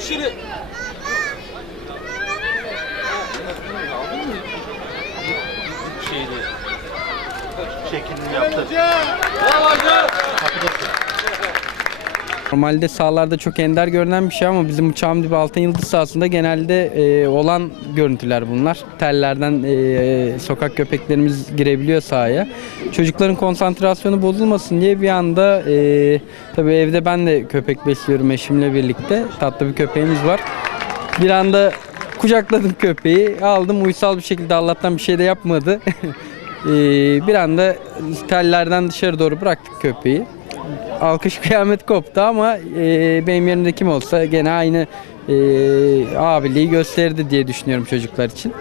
Şiri. Şeyde. Şekilini yaptı. Normalde sahalarda çok ender görünen bir şey ama bizim bu Çamdibi Altın Yıldız sahasında genelde e, olan görüntüler bunlar. Tellerden e, sokak köpeklerimiz girebiliyor sahaya. Çocukların konsantrasyonu bozulmasın diye bir anda e, tabii evde ben de köpek besliyorum eşimle birlikte. Tatlı bir köpeğimiz var. Bir anda kucakladım köpeği, aldım uysal bir şekilde Allah'tan bir şey de yapmadı. E, bir anda tellerden dışarı doğru bıraktık köpeği alkış kıyamet koptu ama e, benim yerimde kim olsa gene aynı e, abiliği gösterdi diye düşünüyorum çocuklar için.